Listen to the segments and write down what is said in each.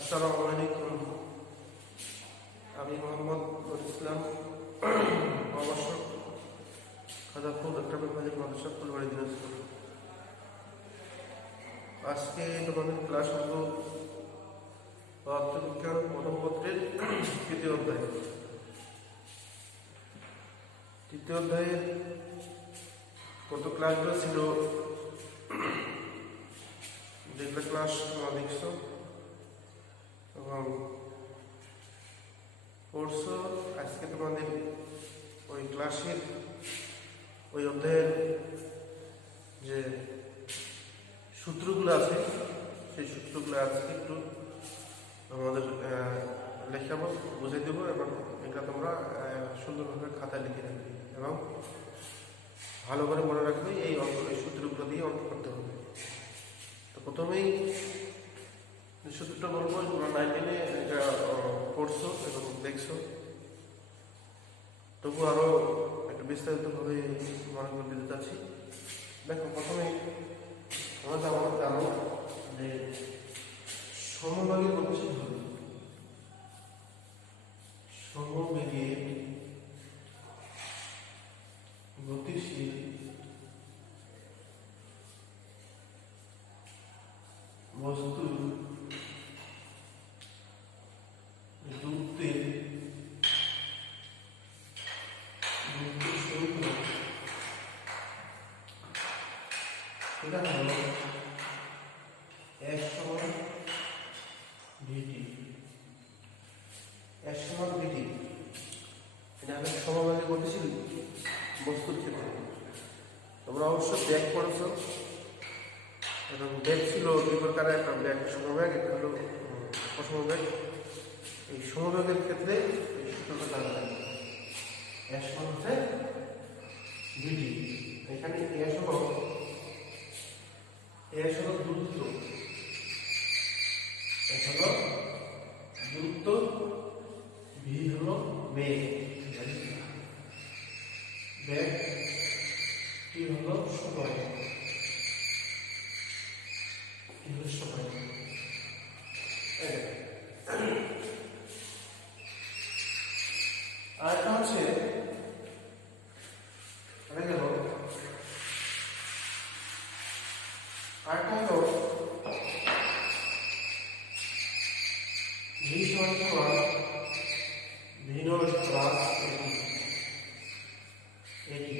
আসসালামু আলাইকুম। আমি মোহাম্মদ ইসলাম, অবসর খাজাপুর একটা বিভাগের মাদ্রাসা ফুলবাড়ি দিনাজপুর। আজকে তোমাদের ক্লাস হল পদার্থবিজ্ঞান প্রথম পত্রের তৃতীয় অধ্যায়। তৃতীয় অধ্যায়ের কত ক্লাসগুলো ছিল যেগুলো ক্লাস তোমরা দেখছো এবং পড়ছো। আজকে তোমাদের ওই ক্লাসের ওই অধ্যায়ের যে সূত্রগুলো আছে সেই সূত্রগুলো আজকে একটু আমাদের লেখাবো, বুঝিয়ে দেবো এবং এটা তোমরা সুন্দরভাবে খাতায় লিখে রাখবে এবং ভালো করে মনে রাখবে। এই সূত্রগুলো দিয়ে অঙ্ক করতে হবে। তো প্রথমেই সূত্রটা বলবো, তোমরা 9-10 এটা পড়ছো এবং দেখছো, তবু আরো একটু বিস্তারিতভাবে মনে করে দিতে চাচ্ছি। দেখো, প্রথমে আমরা জানো যে সমবেগে গতিশীল হবে, সমবেগে গতিশীল বস্তু দূরত্বের সংখ্যা এটা হলো এক সমান ভিটি। এক সমান ভিটি এটা হলো সমবেগে গতিশীল বস্তুর ক্ষেত্রে। তোমরা অবশ্য ব্যাগ পড়েছ এবং ব্যাগ ছিল দুই প্রকারের, একটা ব্যাগ সমবেগ, একটা হলো অসমবেগ। এই সমবেগের ক্ষেত্রে এই সূত্রটা জানা যায়, এস সমান হচ্ছে ভিটি। এখানে এস হলো দূরত্ব, এস হলো দূরত্ব, ভি হলো বেগ, বেগ, টি হলো সময়, আর এটা হচ্ছে আরেকটা হলো ভি সমান ভি নট প্লাস এটি।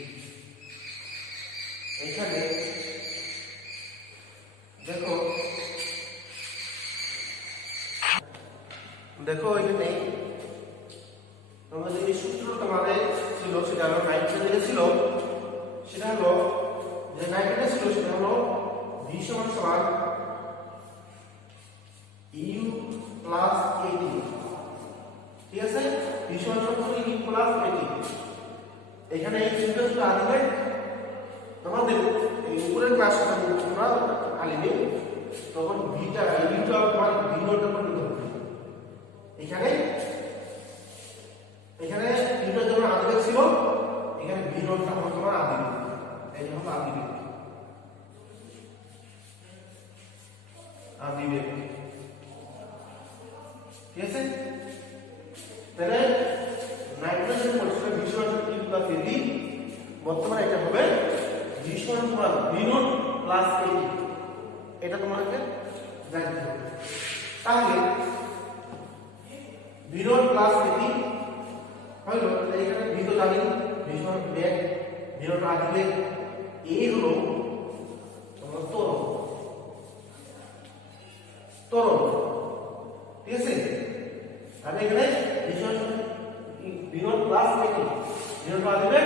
এখানে দেখো এখানে আমাদের যে সূত্রটা মানে ছিল সেটা হলো নাইট্রোজেনের ছিল, সেটা হলো যে নাইট্রোজেন ছিল সেটা হলো ভি সমান ইউ প্লাস এটি। ঠিক আছে, ভি সমান ইউ প্লাস এটি। এখানে এই সূত্রটা আসবে তোমাদের এই উপরের ক্লাসটা তোমরা আলিবে, তখন ভিটা ইউটা মানে ভি নট এর মধ্যে হবে। এখানে ইউটা যখন আগে ছিল, এখানে ভি নটটা হলো তোমার আগে, এই হলো আগে আদিবে। ঠিক আছে, তাহলে নাইট্রোজেন পরিষ্কার ভি সমান ইউ প্লাস এটি, বর্তমানে এটা হবে ভি সমান ভি নট প্লাস এটি। এটা তোমাদেরকে জানতে হবে। তাহলে ভি নট প্লাস এটি হলো, এখানে ভি তো জানি, ভি সমান বেগ, ভি নট আদিবে, এ হলো তোমার ত্বরণ। ঠিক আছে, আর এখানে ভি নট প্লাস এটি, ভি নট আদিবে,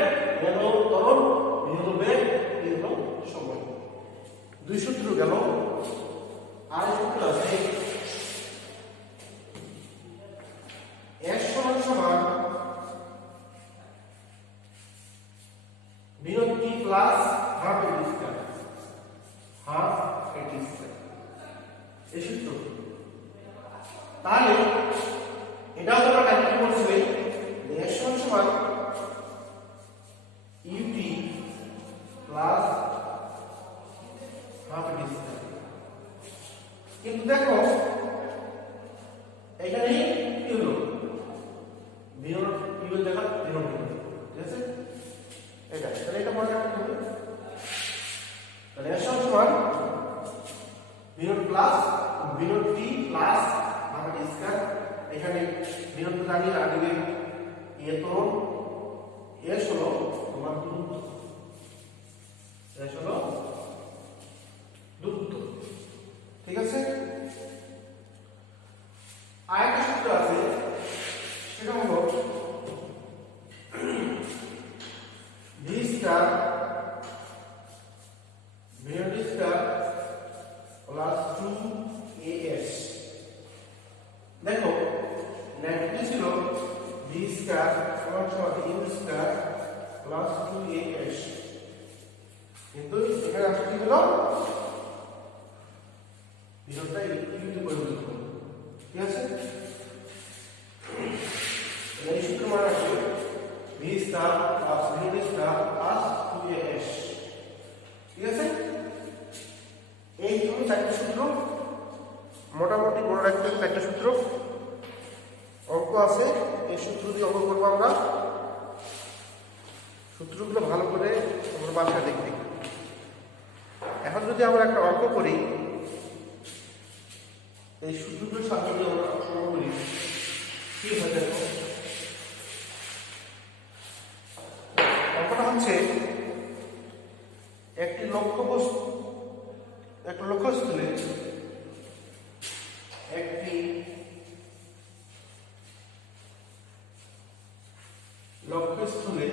এ হলো ত্বরণ, ভি হলো বেগ, এ হলো সময়। দুই সূত্র গেল। আর সূত্র আছে এস সমান ভি নট টি প্লাস হাফ এটি স্কয়ার, হাফ এটি স্কয়ার, এই সূত্র। তাহলে এটাও তোমরা ক্যালকুলেট করছিলে, এস সমান ইউটি প্লাস হাফ এটি স্কয়ার। কিন্তু দেখো এখানে বিরত জানি আগে এ তরণ এস হলো তোমার দূরত্ব, এস হলো দূরত্ব। ঠিক আছে, আরেকটা সূত্র আছে, সেটা হলো V star V star plus 2as। দেখো নেগেটিভ ছিল ভি স্টার সমান ইউ স্টার প্লাস 2as, কিন্তু এখানে আসলে কি হলো বিরোধটা ইউতে পরিবর্তন হলো। ঠিক আছে, এই সূত্র মানে আছে V star plus V star plus 2as। ঠিক আছে, এই হলো চারটি সূত্র, মোটামুটি মনে রাখতে হবে চারটি সূত্র। অঙ্ক আছে, এই সূত্র দিয়ে অঙ্ক করবো আমরা। সূত্রগুলো ভালো করে আমরা বাসায় দেখবি। এখন যদি আমরা একটা অঙ্ক করি, এই সূত্রগুলোর সাথে যদি আমরা অঙ্ক করি কি হয় দেখো। অঙ্কটা হচ্ছে একটি লক্ষ্যস্থলে একটি লক্ষ্যস্থলে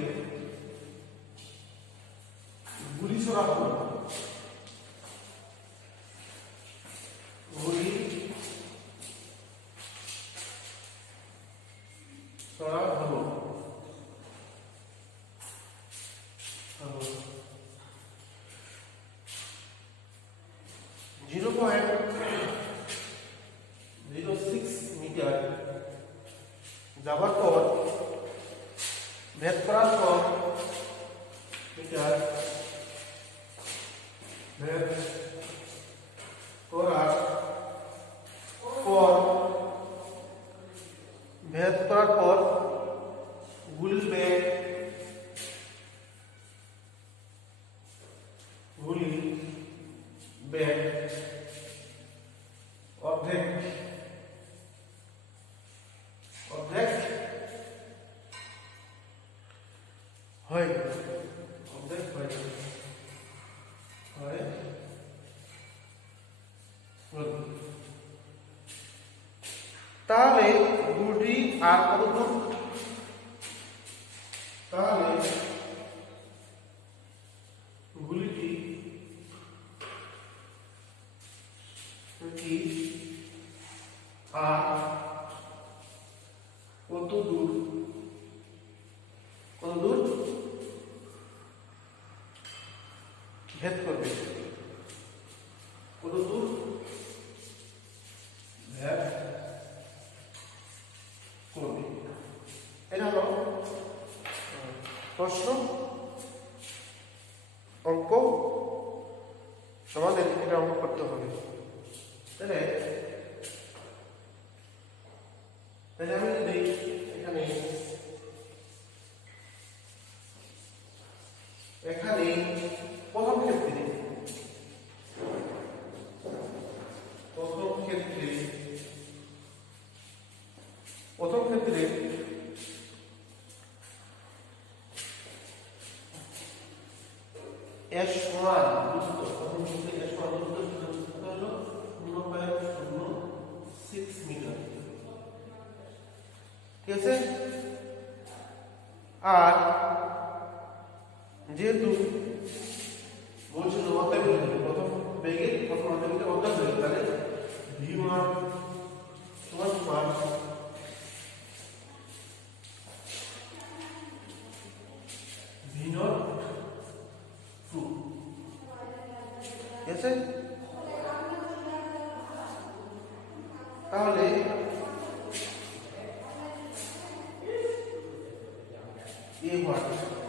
গুলি ছোড়া হলো, গুলি ছোড়া হলো। 0.06 মিটার যাবার পর ভেদ করার পর মিটার ভেদ করার পর গুলির বেগ অর্ধেক হয়, অর্ধেক হয়। তাহলে গুলি আর কত দূর? তাহলে গুলিটি আর কত দূর ভেদ করবে, কত দূর ভেদ করবে। এটা হলো প্রশ্ন। অঙ্ক সমাধান এটা অঙ্ক করতে হবে। তাহলে আমি যদি এখানে প্রথম ক্ষেত্রে এস সমান দূরত্ব, প্রথম ক্ষেত্রে এস সমান দূরত্ব হলো 0.06 মিটার। ঠিক আছে, আর যেহেতু বলছিল অর্ধেক হয়ে যাবে, প্রথম অর্ধেক হয়ে যাবে, তাহলে v1 সমান v0 2। ঠিক আছে, তাহলে A1